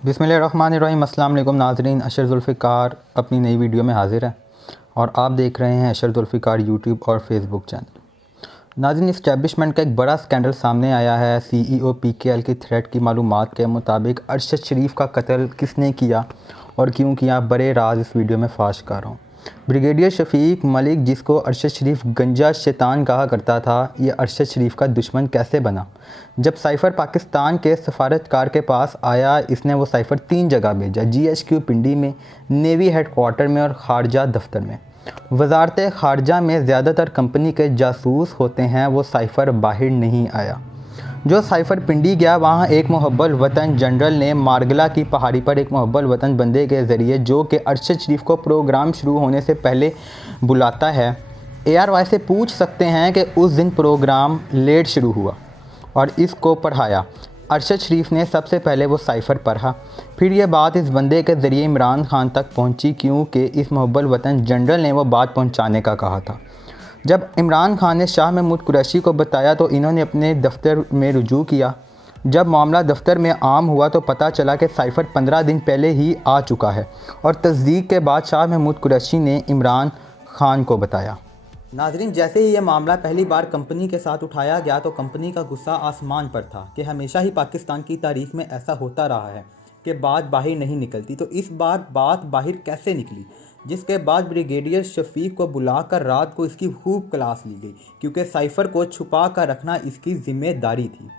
बिस्मिल्लाहिर्रहमानिर्रहीम। अस्सलाम वालेकुम नाज़रीन, अशर ज़ुल्फ़िकार अपनी नई वीडियो में हाज़िर है और आप देख रहे हैं अशर ज़ुल्फ़िकार यूट्यूब और फेसबुक चैनल। नाज़रीन, इस्टेब्लिशमेंट का एक बड़ा स्कैंडल सामने आया है। CEO PKL की थ्रेड की मालूमात के मुताबिक अरशद शरीफ का कत्ल किसने किया और क्यों किया, बड़े राज इस वीडियो में फाश कर रहा हूँ। ब्रिगेडियर शफीक मलिक, जिसको अरशद शरीफ गंजा शैतान कहा करता था, ये अरशद शरीफ का दुश्मन कैसे बना? जब साइफ़र पाकिस्तान के सफारतकार के पास आया, इसने वो साइफ़र 3 जगह भेजा: GHQ पिंडी में, नेवी हेडक्वार्टर में और खारजा दफ्तर में। वजारत खारजा में ज़्यादातर कंपनी के जासूस होते हैं, वो साइफ़र बाहर नहीं आया। जो साइफ़र पिंडी गया, वहाँ एक मुहब्बल वतन जनरल ने मारगला की पहाड़ी पर एक मुहब्बल वतन बंदे के ज़रिए, जो कि अरशद शरीफ को प्रोग्राम शुरू होने से पहले बुलाता है, ARY से पूछ सकते हैं कि उस दिन प्रोग्राम लेट शुरू हुआ और इसको पढ़ाया। अरशद शरीफ ने सबसे पहले वो साइफ़र पढ़ा, फिर ये बात इस बंदे के ज़रिए इमरान खान तक पहुंची, क्योंकि इस मुहब्बल वतन जनरल ने वो बात पहुंचाने का कहा था। जब इमरान खान ने शाह महमूद कुरैशी को बताया तो इन्होंने अपने दफ्तर में रुजू किया। जब मामला दफ्तर में आम हुआ तो पता चला कि साइफ़र 15 दिन पहले ही आ चुका है और तस्दीक के बाद शाह महमूद कुरैशी ने इमरान खान को बताया। नाजरीन, जैसे ही ये मामला पहली बार कंपनी के साथ उठाया गया तो कंपनी का गुस्सा आसमान पर था कि हमेशा ही पाकिस्तान की तारीख में ऐसा होता रहा है कि बात बाहर नहीं निकलती, तो इस बार बात बाहर कैसे निकली? जिसके बाद ब्रिगेडियर शफीक को बुलाकर रात को इसकी खूब क्लास ली गई, क्योंकि साइफ़र को छुपा कर रखना इसकी जिम्मेदारी थी।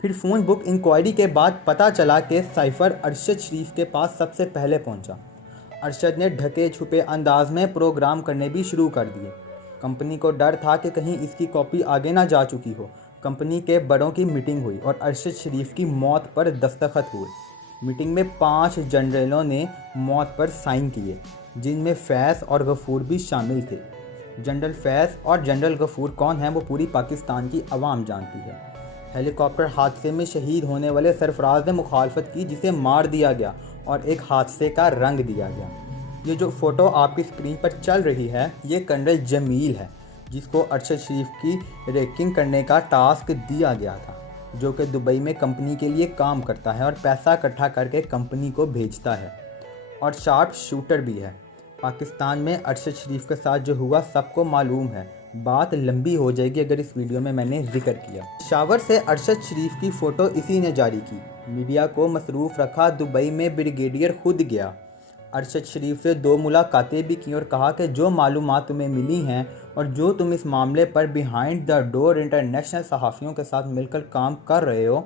फिर फ़ोन बुक इंक्वायरी के बाद पता चला कि साइफ़र अरशद शरीफ के पास सबसे पहले पहुंचा। अरशद ने ढके छुपे अंदाज में प्रोग्राम करने भी शुरू कर दिए। कंपनी को डर था कि कहीं इसकी कॉपी आगे ना जा चुकी हो। कंपनी के बड़ों की मीटिंग हुई और अरशद शरीफ की मौत पर दस्तखत हुए। मीटिंग में 5 जनरलों ने मौत पर साइन किए, जिनमें फैज़ और गफूर भी शामिल थे। जनरल फैज़ और जनरल गफूर कौन हैं, वो पूरी पाकिस्तान की आवाम जानती है। हेलीकॉप्टर हादसे में शहीद होने वाले सरफराज ने मुखालफत की, जिसे मार दिया गया और एक हादसे का रंग दिया गया। ये जो फ़ोटो आपकी स्क्रीन पर चल रही है, ये कर्नल जमील है, जिसको अरशद शरीफ की रैकिंग करने का टास्क दिया गया था, जो कि दुबई में कंपनी के लिए काम करता है और पैसा इकट्ठा करके कंपनी को भेजता है और शार्प शूटर भी है। पाकिस्तान में अरशद शरीफ के साथ जो हुआ सबको मालूम है। बात लंबी हो जाएगी अगर इस वीडियो में मैंने जिक्र किया। शावर से अरशद शरीफ की फ़ोटो इसी ने जारी की, मीडिया को मसरूफ़ रखा। दुबई में ब्रिगेडियर खुद गया, अरशद शरीफ से 2 मुलाकातें भी की और कहा कि जो मालूमात तुम्हें मिली हैं और जो तुम इस मामले पर बिहाइंड द डोर इंटरनेशनल सहाफ़ियों के साथ मिलकर काम कर रहे हो,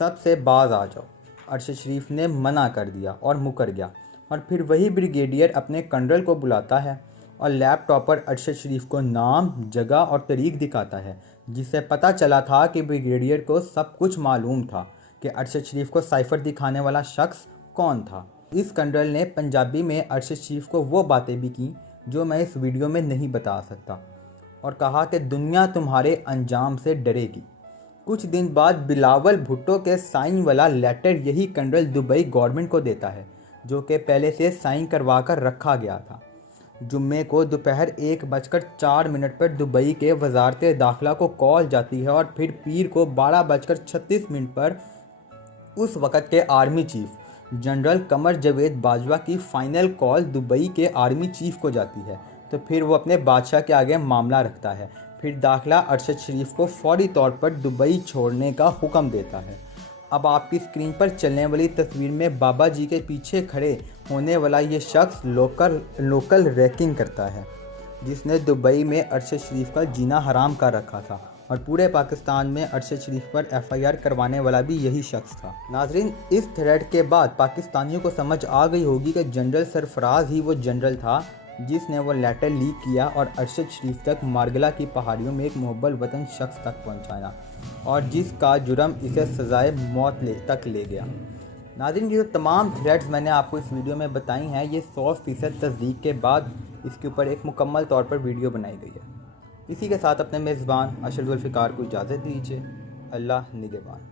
सबसे बाज आ जाओ। अरशद शरीफ ने मना कर दिया और मुकर गया और फिर वही ब्रिगेडियर अपने कर्नल को बुलाता है और लैपटॉप पर अरशद शरीफ को नाम, जगह और तारीख दिखाता है, जिससे पता चला था कि ब्रिगेडियर को सब कुछ मालूम था कि अरशद शरीफ को साइफ़र दिखाने वाला शख्स कौन था। इस कर्नल ने पंजाबी में अरशद शरीफ को वो बातें भी की जो मैं इस वीडियो में नहीं बता सकता और कहा कि दुनिया तुम्हारे अंजाम से डरेगी। कुछ दिन बाद बिलावल भुट्टो के साइन वाला लेटर यही कर्नल दुबई गवर्नमेंट को देता है, जो कि पहले से साइन करवा कर रखा गया था। जुम्मे को दोपहर 1:04 पर दुबई के वजारत दाखिला को कॉल जाती है और फिर पीर को 12:36 पर उस वक़्त के army chief general Qamar Javed Bajwa की फ़ाइनल कॉल दुबई के आर्मी चीफ को जाती है। तो फिर वो अपने बादशाह के आगे मामला रखता है। फिर दाखिला अरशद शरीफ को फौरी तौर पर दुबई छोड़ने का हुक्म देता है। अब आपकी स्क्रीन पर चलने वाली तस्वीर में बाबा जी के पीछे खड़े होने वाला ये शख्स लोकल रैकिंग करता है, जिसने दुबई में अरशद शरीफ का जीना हराम कर रखा था और पूरे पाकिस्तान में अरशद शरीफ पर FIR करवाने वाला भी यही शख्स था। नाजरीन, इस थ्रेड के बाद पाकिस्तानियों को समझ आ गई होगी कि जनरल सरफराज ही वो जनरल था जिसने वो लेटर लीक किया और अरशद शरीफ तक मारगला की पहाड़ियों में एक मुहब्बल वतन शख्स तक पहुँचाया और जिसका जुर्म इसे सज़ाए मौत तक ले गया। नाज़रीन, ये जो तमाम थ्रेड्स मैंने आपको इस वीडियो में बताई हैं, ये 100% तस्दीक के बाद इसके ऊपर एक मुकम्मल तौर पर वीडियो बनाई गई है। इसी के साथ अपने मेज़बान अशर ज़ुल्फ़िकार को इजाज़त दीजिए। अल्लाह निगहबान।